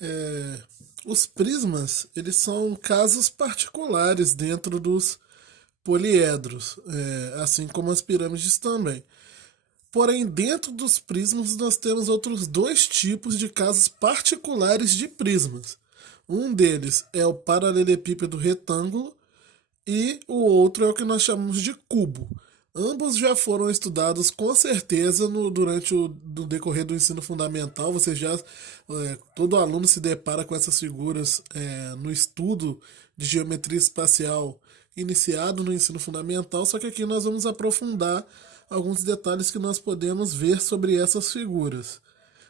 É, os prismas, eles são casos particulares dentro dos poliedros, assim como as pirâmides também. Porém, dentro dos prismas, nós temos outros dois tipos de casos particulares de prismas. Um deles é o paralelepípedo retângulo e o outro é o que nós chamamos de cubo. Ambos já foram estudados com certeza durante no decorrer do ensino fundamental. Você já todo aluno se depara com essas figuras no estudo de geometria espacial iniciado no ensino fundamental. Só que aqui nós vamos aprofundar alguns detalhes que nós podemos ver sobre essas figuras.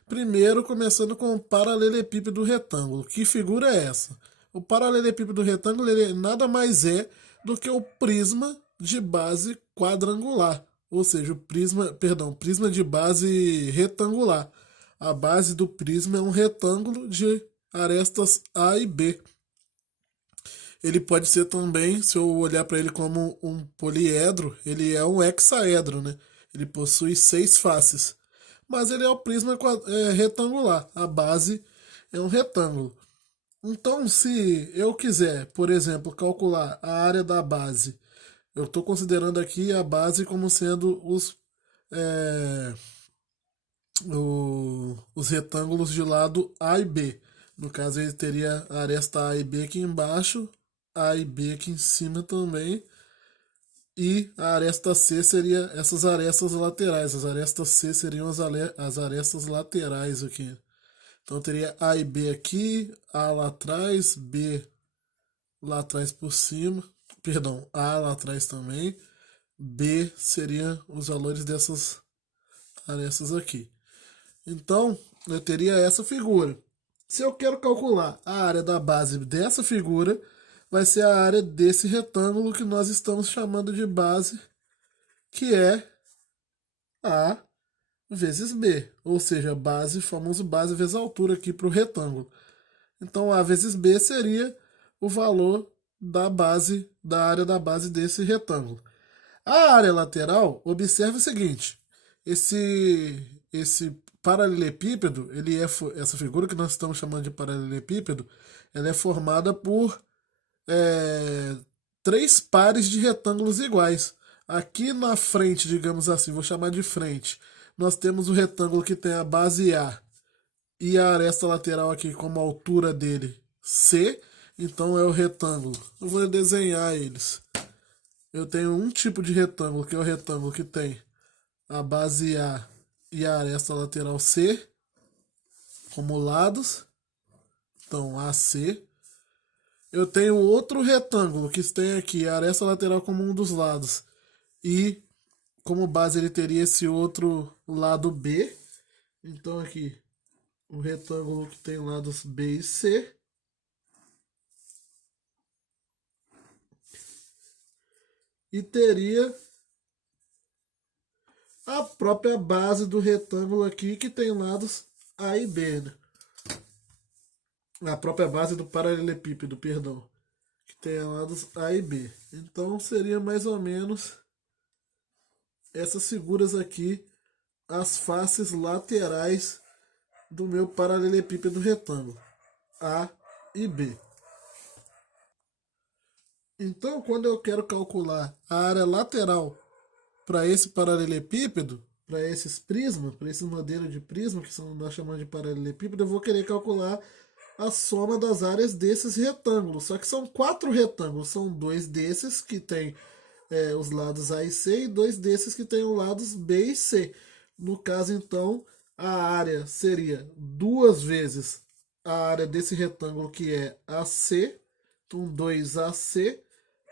Primeiro, começando com o paralelepípedo retângulo. Que figura é essa? O paralelepípedo retângulo ele nada mais é do que o prisma de base quadrangular, ou seja, prisma de base retangular. A base do prisma é um retângulo de arestas A e B. Ele pode ser também, se eu olhar para ele como um poliedro, ele é um hexaedro, né? Ele possui 6 faces. Mas ele é o prisma retangular. A base é um retângulo. Então, se eu quiser, por exemplo, calcular a área da base, eu estou considerando aqui a base como sendo é, os retângulos de lado A e B. No caso, ele teria a aresta A e B aqui embaixo, A e B aqui em cima também, e a aresta C seria essas arestas laterais. As arestas C seriam as arestas laterais aqui. Então teria A e B aqui, A lá atrás, B lá atrás por cima, perdão, A lá atrás também, B seria os valores dessas arestas aqui. Então eu teria essa figura. Se eu quero calcular a área da base dessa figura, vai ser a área desse retângulo que nós estamos chamando de base, que é A vezes B, ou seja, base, famoso base vezes altura aqui para o retângulo. Então A vezes B seria o valor da base, da área da base desse retângulo. A área lateral, observe o seguinte, esse paralelepípedo, essa figura que nós estamos chamando de paralelepípedo, ela é formada por é, 3 pares de retângulos iguais. Aqui na frente, digamos assim, vou chamar de frente, nós temos o retângulo que tem a base A e a aresta lateral aqui como a altura dele C, então é o retângulo. Eu vou desenhar eles. Eu tenho um tipo de retângulo, que é o retângulo que tem a base A e a aresta lateral C como lados, então AC. Eu tenho outro retângulo que tem aqui a aresta lateral como um dos lados e como base ele teria esse outro lado B. Então aqui o retângulo que tem lados B e C. E teria a própria base do retângulo aqui que tem lados A e B, né? A própria base do paralelepípedo, perdão, que tem lados A e B. Então seria mais ou menos essas figuras aqui, as faces laterais do meu paralelepípedo retângulo, A e B. Então, quando eu quero calcular a área lateral para esse paralelepípedo, para esses prismas, para esse modelo de prisma, que nós chamamos de paralelepípedo, eu vou querer calcular a soma das áreas desses retângulos. Só que são 4 retângulos, são 2 desses que tem os lados A e C e 2 desses que tem os lados B e C. No caso, então, a área seria 2 vezes a área desse retângulo que é AC, então 2AC,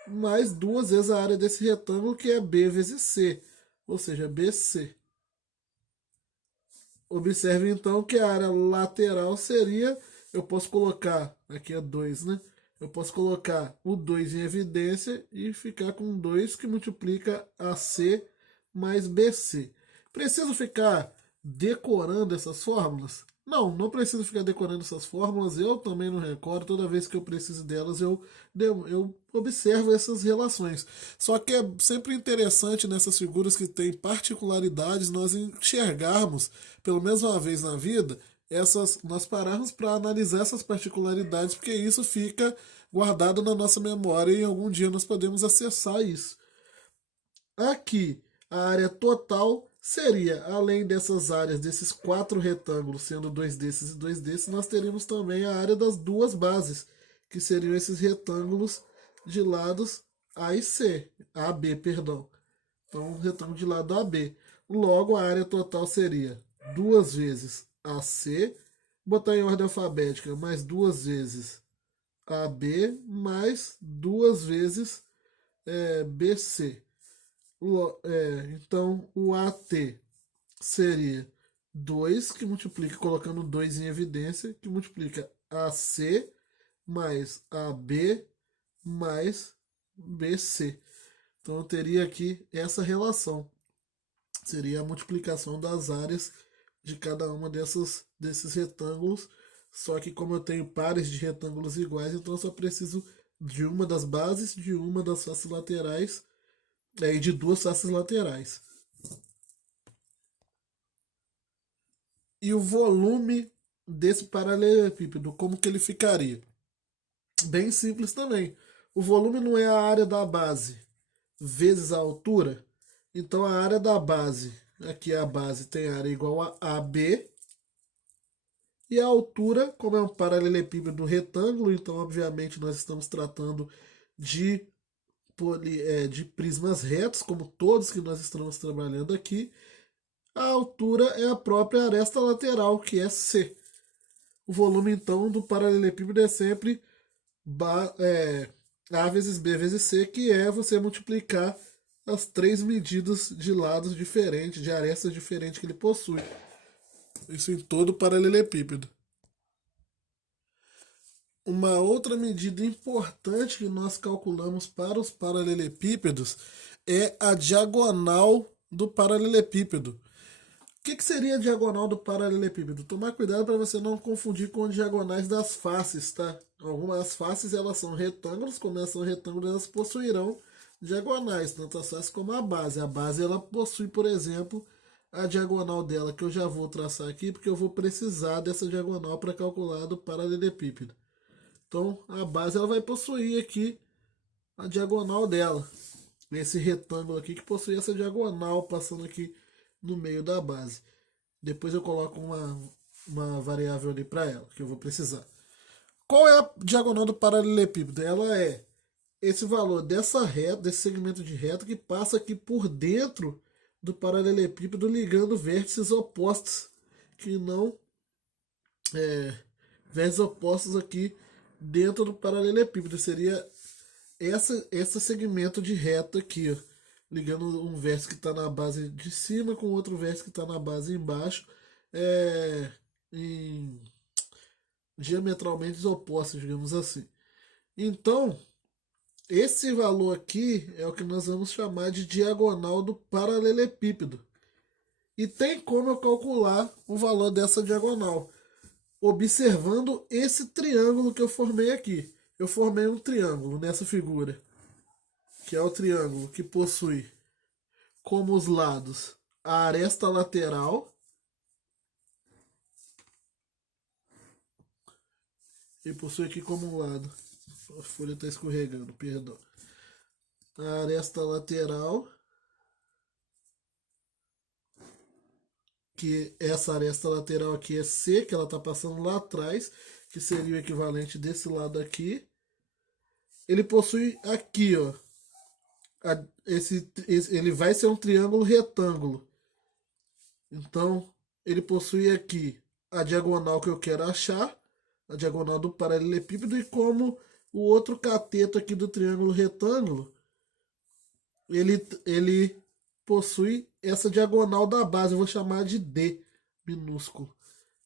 mais 2 vezes a área desse retângulo que é B vezes C, ou seja, BC. Observe então que a área lateral seria, eu posso colocar, aqui é 2, né? Eu posso colocar o 2 em evidência e ficar com 2 que multiplica AC mais BC. Preciso ficar decorando essas fórmulas? Não, não preciso ficar decorando essas fórmulas, eu também não recordo, toda vez que eu preciso delas eu observo essas relações. Só que é sempre interessante nessas figuras que têm particularidades nós enxergarmos, pelo menos uma vez na vida, nós pararmos para analisar essas particularidades, porque isso fica guardado na nossa memória e em algum dia nós podemos acessar isso. Aqui, a área total seria, além dessas áreas, desses 4 retângulos, sendo 2 desses e 2 desses, nós teríamos também a área das 2 bases, que seriam esses retângulos de lados A e C, AB, perdão. Então, um retângulo de lado AB. Logo, a área total seria 2 vezes AC, botar em ordem alfabética, mais 2 vezes AB, mais 2 vezes BC. Então, o AT seria 2, que multiplica, colocando 2 em evidência, que multiplica AC mais AB mais BC. Então, eu teria aqui essa relação. Seria a multiplicação das áreas de cada uma desses retângulos. Só que como eu tenho pares de retângulos iguais, então eu só preciso de uma das bases, de uma das faces laterais e de 2 faces laterais. E o volume desse paralelepípedo, como que ele ficaria? Bem simples também. O volume não é a área da base vezes a altura. Então a área da base, aqui a base tem área igual a AB. E a altura, como é um paralelepípedo retângulo, então obviamente nós estamos tratando de, de prismas retos, como todos que nós estamos trabalhando aqui. A altura é a própria aresta lateral, que é C. O volume, então, do paralelepípedo é sempre A vezes B vezes C, que é você multiplicar as 3 medidas de lados diferentes, de arestas diferentes que ele possui. Isso em todo o paralelepípedo. Uma outra medida importante que nós calculamos para os paralelepípedos é a diagonal do paralelepípedo. O que seria a diagonal do paralelepípedo? Tomar cuidado para você não confundir com diagonais das faces, tá? Algumas faces elas são retângulos, como elas são retângulos, elas possuirão diagonais, tanto as faces como a base. A base ela possui, por exemplo, a diagonal dela, que eu já vou traçar aqui, porque eu vou precisar dessa diagonal para calcular do paralelepípedo. Então, a base ela vai possuir aqui a diagonal dela. Esse retângulo aqui que possui essa diagonal passando aqui no meio da base. Depois eu coloco uma variável ali para ela, que eu vou precisar. Qual é a diagonal do paralelepípedo? Ela é esse valor dessa reta, desse segmento de reta que passa aqui por dentro do paralelepípedo, ligando vértices opostos, que não vértices opostos aqui dentro do paralelepípedo. Seria esse segmento de reta aqui, ó, ligando um vértice que está na base de cima com outro vértice que está na base embaixo, em diametralmente opostos, digamos assim. Então, esse valor aqui é o que nós vamos chamar de diagonal do paralelepípedo. E tem como eu calcular o valor dessa diagonal, observando esse triângulo que eu formei aqui. Eu formei um triângulo nessa figura, que é o triângulo que possui como os lados a aresta lateral e possui aqui como um lado. A folha está escorregando, perdão. A aresta lateral, que essa aresta lateral aqui é C, que ela está passando lá atrás, que seria o equivalente desse lado aqui. Ele possui aqui, ó, ele vai ser um triângulo retângulo. Então, ele possui aqui a diagonal que eu quero achar, a diagonal do paralelepípedo, e como o outro cateto aqui do triângulo retângulo, ele possui essa diagonal da base, eu vou chamar de D minúsculo,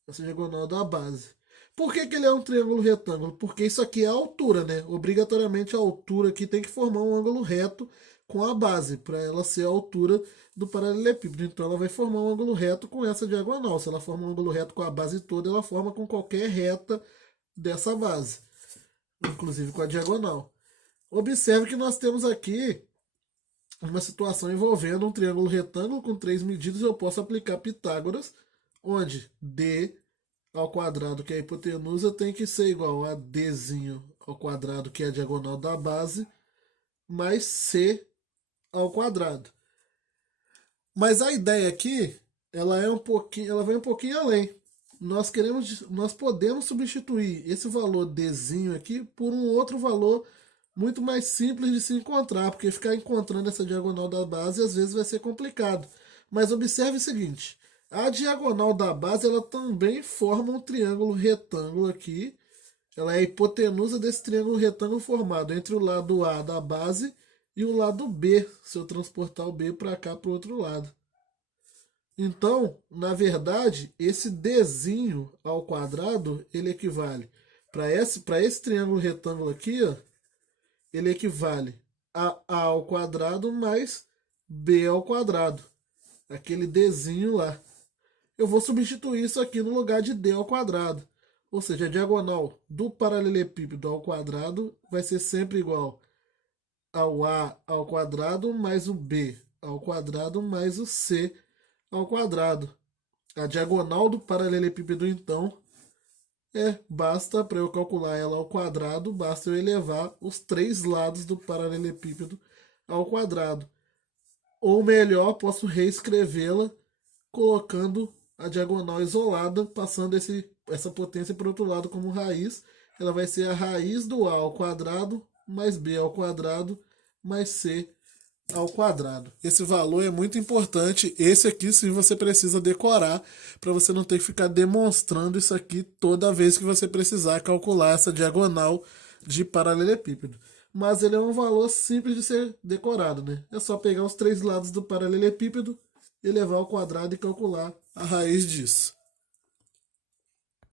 essa diagonal da base. Por que ele é um triângulo retângulo? Porque isso aqui é a altura, né? Obrigatoriamente a altura aqui tem que formar um ângulo reto com a base, para ela ser a altura do paralelepípedo. Então ela vai formar um ângulo reto com essa diagonal. Se ela forma um ângulo reto com a base toda, ela forma com qualquer reta dessa base, inclusive com a diagonal. Observe que nós temos aqui uma situação envolvendo um triângulo retângulo com 3 medidas. Eu posso aplicar Pitágoras, onde D ao quadrado, que é a hipotenusa, tem que ser igual a Dzinho ao quadrado, que é a diagonal da base, mais C ao quadrado. Mas a ideia aqui, ela vai um pouquinho além. Nós podemos substituir esse valor Dzinho aqui por um outro valor muito mais simples de se encontrar, porque ficar encontrando essa diagonal da base às vezes vai ser complicado. Mas observe o seguinte, a diagonal da base ela também forma um triângulo retângulo aqui. Ela é a hipotenusa desse triângulo retângulo formado entre o lado A da base e o lado B, se eu transportar o B para cá para o outro lado. Então, na verdade, esse Dzinho ao quadrado, ele equivale para esse triângulo retângulo aqui, ó, ele equivale a ao quadrado mais b ao quadrado. Aquele Dzinho lá. Eu vou substituir isso aqui no lugar de d ao quadrado. Ou seja, a diagonal do paralelepípedo ao quadrado vai ser sempre igual ao a ao quadrado mais o b ao quadrado mais o c ao quadrado. A diagonal do paralelepípedo, então, basta para eu calcular ela ao quadrado, basta eu elevar os três lados do paralelepípedo ao quadrado. Ou melhor, posso reescrevê-la colocando a diagonal isolada, passando essa potência para o outro lado como raiz. Ela vai ser a raiz do a ao quadrado mais b ao quadrado mais c ao quadrado. Esse valor é muito importante. Esse aqui sim você precisa decorar para você não ter que ficar demonstrando isso aqui toda vez que você precisar calcular essa diagonal de paralelepípedo. Mas ele é um valor simples de ser decorado, né? É só pegar os três lados do paralelepípedo, elevar ao quadrado e calcular a raiz disso.